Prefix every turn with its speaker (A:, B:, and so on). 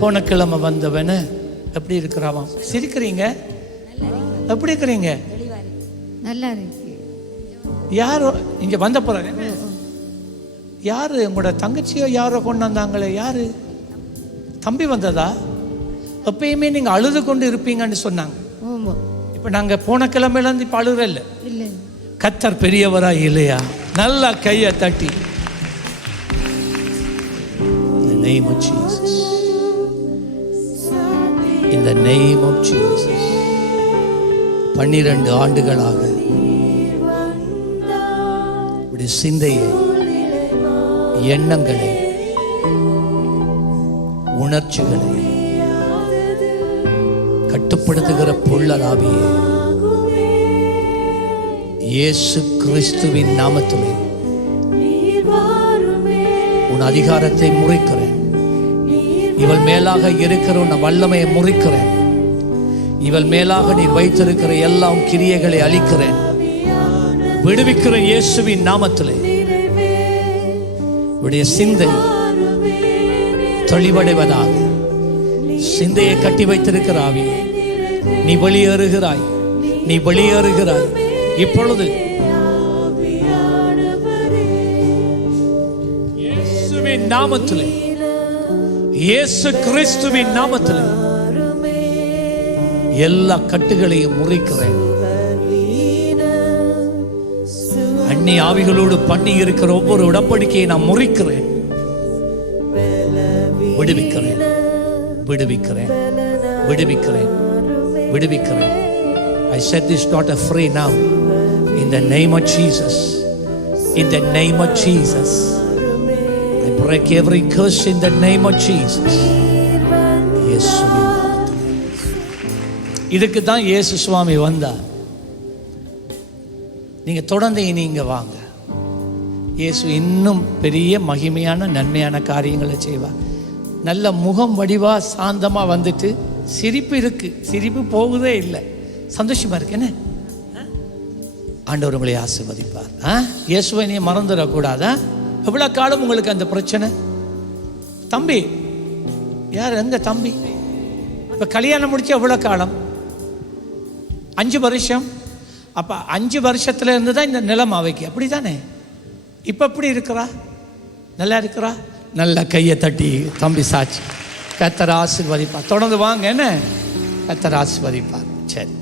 A: போன கிழமை வந்தவன. எப்படி இருக்கிறாவாம் சிரிக்கிறீங்க? எப்படி இருக்கிறீங்க?
B: நல்லா இருக்கு
A: யாரோ இங்க வந்த பிறகு யாரு? உங்களோட தங்கச்சியோ யாரோ கொண்டு வந்தாங்களே யாரு? தம்பி வந்ததா? எப்பயுமே நீங்க அழுது கொண்டு இருப்பீங்கன்னு சொன்னாங்க. இப்ப நாங்க போன கிழமையில இருந்து இப்ப அழுகுற இல்லை. கத்தர் பெரியவரா இல்லையா? நல்லா கையை தட்டி. The name of Jesus. இந்த நேம் ஆஃப் ஜீசஸ் பன்னிரண்டு ஆண்டுகளாக இப்படி சிந்தையை எண்ணங்களை உணர்ச்சிகளை கட்டுப்படுத்துகிற பொள்ளலாவியே இயேசு கிறிஸ்துவின் நாமத்திலே உன் அதிகாரத்தை முறைக்கிறேன். இவள் மேலாக இருக்கிற உன் வல்லமையை முறிக்கிறேன். இவள் மேலாக நீ வைத்திருக்கிற எல்லாம் கிரியைகளை அழிக்கிறேன். விடுவிக்கிற இயேசுவின் நாமத்திலே. உடைய சிந்தை தெளிவடைவதாக. சிந்தையை கட்டி வைத்திருக்கிற ஆவி நீ வெளியேறுகிறாய் நீ வெளியேறுகிறாய். இப்பொழுது நாமத்திலே. இயேசு கிறிஸ்துவின் நாமத்தில் எல்லா கட்டுகளையும் முறிக்கிறேன். அன்னி ஆவிகளோடு பண்ணி இருக்கிற ஒவ்வொரு உடம்படிக்கையை நான் முறிக்கிறேன். விடுவிக்கிறேன். விடுவிக்கிறேன். விடுவிக்கிறேன். விடுவிக்கிறேன். I set this not a free in the name of Jesus Jesus. In the name. I break every curse in the name of Jesus. இதுக்கு தான் இயேசு சுவாமி வந்தார். நீங்க தொடர்ந்து இனி இங்க வாங்க. இயேசு இன்னும் பெரிய மகிமையான நன்மையான காரியங்களை செய்வார். நல்ல முகம் வடிவா சாந்தமா வந்துட்டு சிரிப்பு இருக்கு. சிரிப்பு போகுதே இல்லை. சந்தோஷமா இருக்கு என்ன? ஆண்டவர் உங்களை ஆசிர்வதிப்பார். ஆ? இயேசுவை நீ மறந்துடக்கூடாதா? எவ்வளோ காலம் உங்களுக்கு அந்த பிரச்சனை? தம்பி யார் எங்க தம்பி? இப்போ கல்யாணம் முடிச்சு எவ்வளோ காலம்? அஞ்சு வருஷம்? அப்போ அஞ்சு வருஷத்துல இருந்து தான் இந்த நிலம் அவைக்கு. அப்படி தானே இப்போ எப்படி இருக்கிறா? நல்லா இருக்கிறா? நல்லா கையை தட்டி தம்பி சாட்சி. கத்தர் ஆசீர்வதிப்பா தொடர்ந்து வாங்க என்ன? கத்தர் ஆசீர்வதிப்பார். சரி.